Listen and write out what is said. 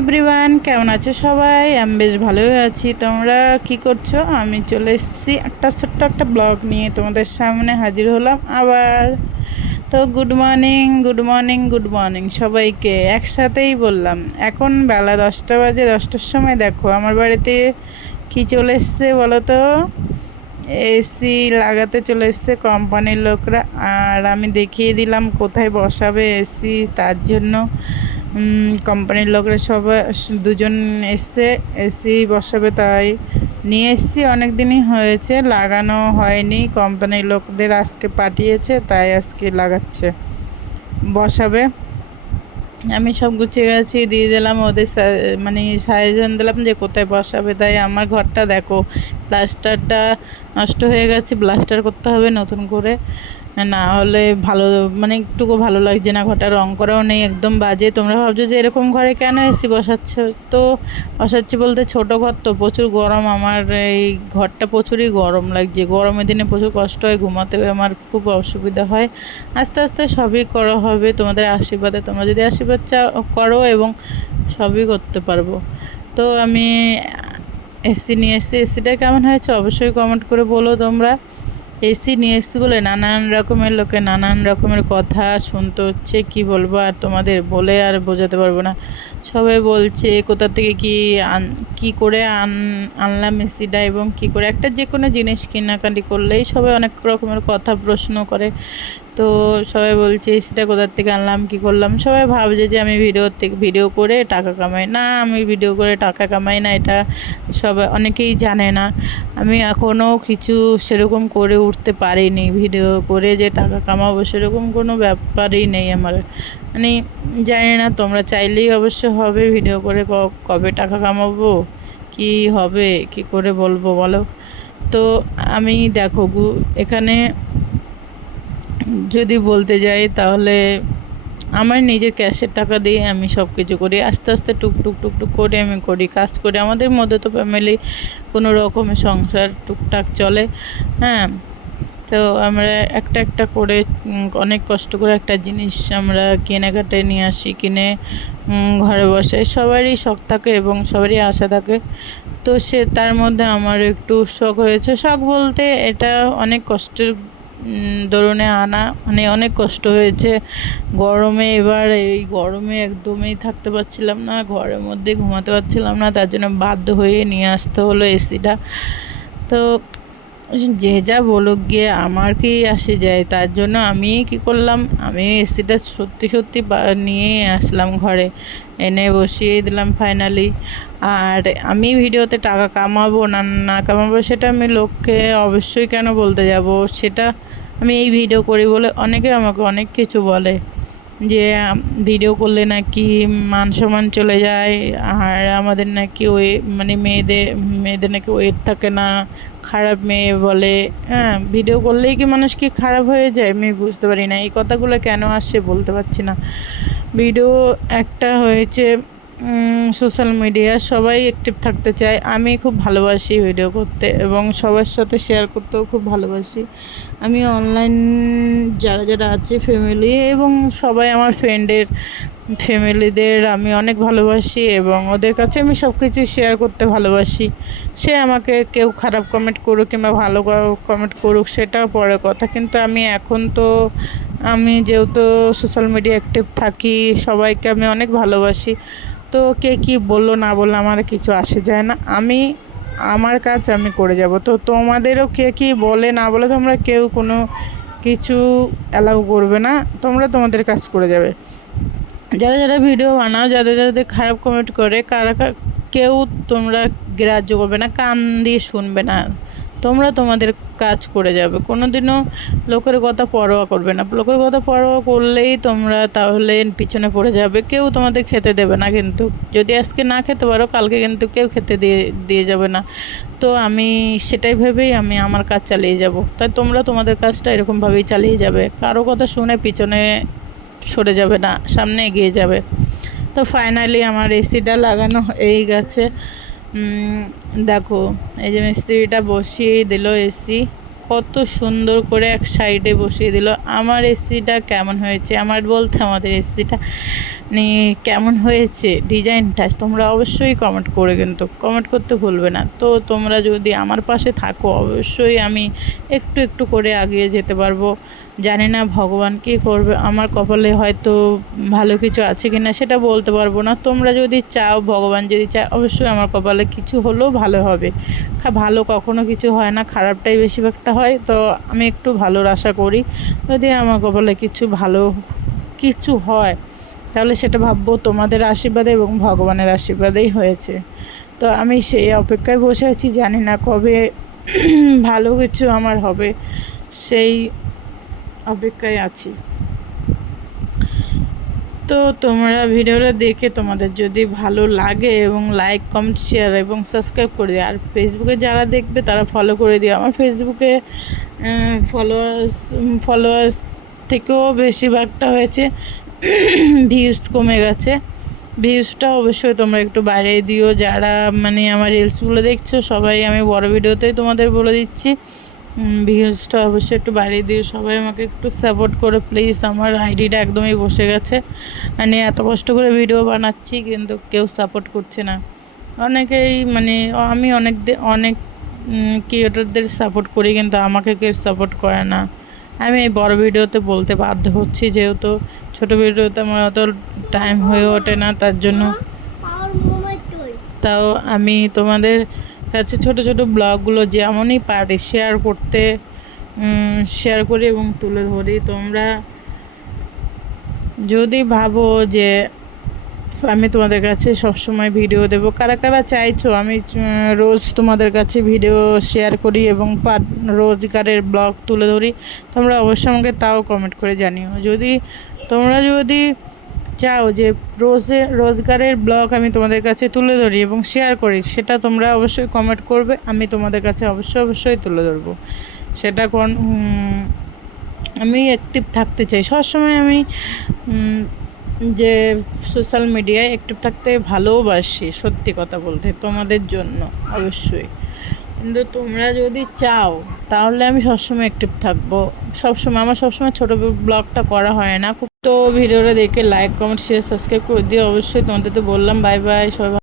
Everyone, কেমন আছো সবাই? আমি বেশ ভালোই আছি। তোমরা কি করছো? আমি চলে এসেছি একটা ছোট্ট একটা ব্লগ নিয়ে তোমাদের সামনে হাজির হলাম আবার। তো good morning, good morning, good morning সবাইকে একসাথেই বললাম। এখন বেলা 10টা বাজে। 10টার সময় দেখো আমার বাড়িতে কি চলে এসছে বলো তো। এসি লাগাতে চলে এসছে কোম্পানির লোকরা। আর আমি দেখিয়ে দিলাম কোথায় বসাবে এসি, তার জন্য কোম্পানির লোকরা সবাই দুজন এসছে এসি বসাবে, তাই নিয়ে এসছি। অনেক দিনই হয়েছে, লাগানো হয়নি। কোম্পানির লোকদের আজকে পাঠিয়েছে, তাই আজকে লাগাচ্ছে, বসাবে। আমি সব গুছিয়ে গেছি, দিয়ে দিলাম ওদের মানে সাজেশন দিলাম যে কোথায় বসাবে। তাই আমার ঘরটা দেখো, প্লাস্টারটা নষ্ট হয়ে গেছে, প্লাস্টার করতে হবে নতুন করে, না হলে ভালো মানে একটুকু ভালো লাগছে না। ঘরটা রং করাও নেই, একদম বাজে। তোমরা ভাবছো যে এরকম ঘরে কেন এসি বসাচ্ছ? তো বসাচ্ছি বলতে, ছোট ঘর তো, প্রচুর গরম আমার এই ঘরটা, প্রচুরই গরম লাগছে। গরমের দিনে প্রচুর কষ্ট হয়, ঘুমাতে আমার খুব অসুবিধা হয়। আস্তে আস্তে সবই করা হবে তোমাদের আশীর্বাদে। তোমরা যদি আশীর্বাদ করো এবং সবই করতে পারবো। তো আমি এসি নিয়ে এসেছি। এসিটা কেমন হয়েছে অবশ্যই কমেন্ট করে বলো তোমরা। এসি নিয়ে এসেছি বলে নানান রকমের লোকে নানান রকমের কথা শুনতে হচ্ছে, কি বলবো আর তোমাদের, বলে আর বোঝাতে পারবো না। সবাই বলছে কোথা থেকে কি করে আনলাম এসিটা, এবং কি করে একটা যে কোনো জিনিস কেনাকাটি করলেই সবাই অনেক রকমের কথা প্রশ্ন করে। তো সবাই বলছে এসিটা কোথার থেকে আনলাম, কি করলাম। সবাই ভাবছে যে আমি ভিডিও করে টাকা কামাই। না, আমি ভিডিও করে টাকা কামাই না, এটা সবাই অনেকেই জানে না। আমি এখনও কিছু সেরকম করে উঠতে পারিনি। ভিডিও করে যে টাকা কামাবো সেরকম কোনো ব্যাপারই নেই আমার। মানে জানি না, তোমরা চাইলেই অবশ্য হবে। ভিডিও করে কবে টাকা কামাবো, কি হবে, কি করে বলবো বলো। তো আমি দেখো এখানে যদি বলতে যাই তাহলে আমার নিজের ক্যাশের টাকা দিয়ে আমি সব কিছু করি। আস্তে আস্তে টুকটুক টুকটুক করে আমি করি, কাজ করি। আমাদের মধ্যে তো ফ্যামিলি কোনো রকমের সংসার টুকটাক চলে। হ্যাঁ, তো আমরা একটা একটা করে অনেক কষ্ট করে একটা জিনিস আমরা কেনাকাটায় নিয়ে আসি, কিনে ঘরে বসে। সবারই শখ থাকে এবং সবারই আশা থাকে। তো তার মধ্যে আমার একটু শখ হয়েছে। শখ বলতে এটা অনেক কষ্টের দরুনে আনা, মানে অনেক কষ্ট হয়েছে গরমে। এবার এই গরমে একদমই থাকতে পারছিলাম না, ঘরের মধ্যে ঘুমাতে পারছিলাম না, তার জন্য বাধ্য হয়ে নিয়ে আসতে হলো এসিটা। তো যে যা বলুক গিয়ে আমার কি আসে যায়, তার জন্য আমি কি করলাম, আমি এসিটা সত্যি সত্যি নিয়ে আসলাম ঘরে, এনে বসিয়ে দিলাম ফাইনালি। আর আমি ভিডিওতে টাকা কামাবো না না কামাবো সেটা আমি লোককে অবশ্যই কেন বলতে যাব। সেটা আমি এই ভিডিও করি বলে অনেকে আমাকে অনেক কিছু বলে, যে ভিডিও করলে নাকি মান সম্মান চলে যায়, আর আমাদের নাকি ওই মানে মেয়েদের নাকি ওয়েট থাকে না, খারাপ মেয়ে বলে। হ্যাঁ, ভিডিও করলেই কি মানুষ কি খারাপ হয়ে যায়? আমি বুঝতে পারি না, এই কথাগুলো কেন আসছে বলতে পারছি না। ভিডিও একটা হয়েছে সোশ্যাল মিডিয়া, সবাই অ্যাক্টিভ থাকতে চায়। আমি খুব ভালোবাসি ভিডিও করতে এবং সবার সাথে শেয়ার করতেও খুব ভালোবাসি। আমি অনলাইন যারা যারা আছে ফ্যামিলি এবং সবাই আমার ফ্যামিলিদের আমি অনেক ভালোবাসি এবং ওদের কাছে আমি সব কিছু শেয়ার করতে ভালোবাসি। সে আমাকে কেউ খারাপ কমেন্ট করুক কিংবা ভালো কমেন্ট করুক সেটা পরের কথা, কিন্তু আমি এখন তো আমি যেহেতু সোশ্যাল মিডিয়া অ্যাক্টিভ থাকি, সবাইকে আমি অনেক ভালোবাসি। তো কে কী বললো না বললো আমার কিছু আসে যায় না, আমি আমার কাজ আমি করে যাব। তো তোমাদেরও কে কী বলে না বলে তোমরা কেউ কোনো কিছু অ্যালাউ করবে না, তোমরা তোমাদের কাজ করে যাবে। যারা যারা ভিডিও বানাও, যাদের যাদের খারাপ কমেন্ট করে, কেউ তোমরা গ্রাহ্য করবে না, কান দিয়ে শুনবে না। তোমরা তোমাদের কাজ করে যাবে, কোনো দিনও লোকের কথা পরোয়া করবে না। লোকের কথা পরোয়া করলেই তোমরা তাহলে পিছনে পড়ে যাবে, কেউ তোমাদের খেতে দেবে না। কিন্তু যদি আজকে না খেতে পারো, কালকে কিন্তু কেউ খেতে দিয়ে যাবে না। তো আমি সেটাই ভেবেই আমি আমার কাজ চালিয়ে যাব। তাই তোমরা তোমাদের কাজটা এরকমভাবেই চালিয়ে যাবে, কারো কথা শুনে পিছনে সরে যাবে না, সামনে এগিয়ে যাবে। তো ফাইনালি আমার এসিটা লাগানো হয়ে গেছে। দেখো এই যে মিস্ত্রিটা বসিয়েই দিল এসি, কত সুন্দর করে এক সাইডে বসিয়ে দিল। আমার এসিটা কেমন হয়েছে, আমার বলতে আমাদের এসিটা কেমন হয়েছে ডিজাইনটা, তোমরা অবশ্যই কমেন্ট করে, কিন্তু কমেন্ট করতে ভুলবে না। তো তোমরা যদি আমার পাশে থাকো অবশ্যই আমি একটু একটু করে এগিয়ে যেতে পারবো। জানি না ভগবান কী করবে, আমার কপালে হয়তো ভালো কিছু আছে কি না সেটা বলতে পারবো না। তোমরা যদি চাও, ভগবান যদি চায়, অবশ্যই আমার কপালে কিছু হলেও ভালো হবে। ভালো কখনো কিছু হয় না, খারাপটাই বেশিরভাগটা হয়। তো আমি একটু ভালোর আশা করি, যদি আমার কপালে কিছু ভালো কিছু হয় তাহলে সেটা ভাববো তোমাদের আশীর্বাদে এবং ভগবানের আশীর্বাদেই হয়েছে। তো আমি সেই অপেক্ষায় বসে আছি, জানি না কবে ভালো কিছু আমার হবে, সেই অপেক্ষায় আছি। তো তোমরা ভিডিওটা দেখে তোমাদের যদি ভালো লাগে এবং লাইক কমেন্ট শেয়ার এবং সাবস্ক্রাইব করে দিও। আর ফেসবুকে যারা দেখবে তারা ফলো করে দিও। আমার ফেসবুকে ফলোয়ার্স থেকেও বেশিরভাগটা হয়েছে ভিউজ কমে গেছে। ভিউজটা অবশ্যই তোমরা একটু বাড়িয়ে দিও। যারা আমার রিলসগুলো দেখছো সবাই, আমি বড় ভিডিওতেই তোমাদের বলে দিচ্ছি, ভিউজটা অবশ্যই একটু বাড়িয়ে দিও। সবাই আমাকে একটু সাপোর্ট করো প্লিজ। আমার আইডিটা একদমই বসে গেছে, এত কষ্ট করে ভিডিও বানাচ্ছি কিন্তু কেউ সাপোর্ট করছে না। অনেকেই আমি অনেক ক্রিয়েটরদের সাপোর্ট করি, কিন্তু আমাকে কেউ সাপোর্ট করে না। আমি এই বড় ভিডিওতে বলতে বাধ্য হচ্ছি, যেহেতু ছোট ভিডিওতে আমার অত টাইম হয়ে ওঠে না, তার জন্য। তাও আমি তোমাদের কাছে ছোট ছোট ব্লগগুলো যেমনই পারি শেয়ার করি এবং তুলে ধরি। তোমরা যদি ভাবো যে আমি তোমাদের কাছে সবসময় ভিডিও দেবো, কারা কারা চাইছো আমি রোজ তোমাদের কাছে ভিডিও শেয়ার করি এবং রোজগারের ব্লগ তুলে ধরি, তোমরা অবশ্যই আমাকে তাও কমেন্ট করে জানিও। তোমরা যদি চাও যে রোজগারের ব্লগ আমি তোমাদের কাছে তুলে ধরি এবং শেয়ার করি, সেটা তোমরা অবশ্যই কমেন্ট করবে, আমি তোমাদের কাছে অবশ্যই তুলে ধরবো। সেটা আমি অ্যাক্টিভ থাকতে চাই সবসময়। আমি যে সোশ্যাল মিডিয়ায় অ্যাক্টিভ থাকতে ভালোবাসি, সত্যি কথা বলতে, তোমাদের জন্য অবশ্যই। কিন্তু তোমরা যদি চাও তাহলে আমি সবসময় অ্যাক্টিভ থাকবো। আমার সবসময় ছোটো ব্লগটা করা হয় না। তো ভিডিওটা দেখে লাইক কমেন্ট শেয়ার সাবস্ক্রাইব করে দিও অবশ্যই। তোমাদের তো বললাম বাই বাই, সবাই।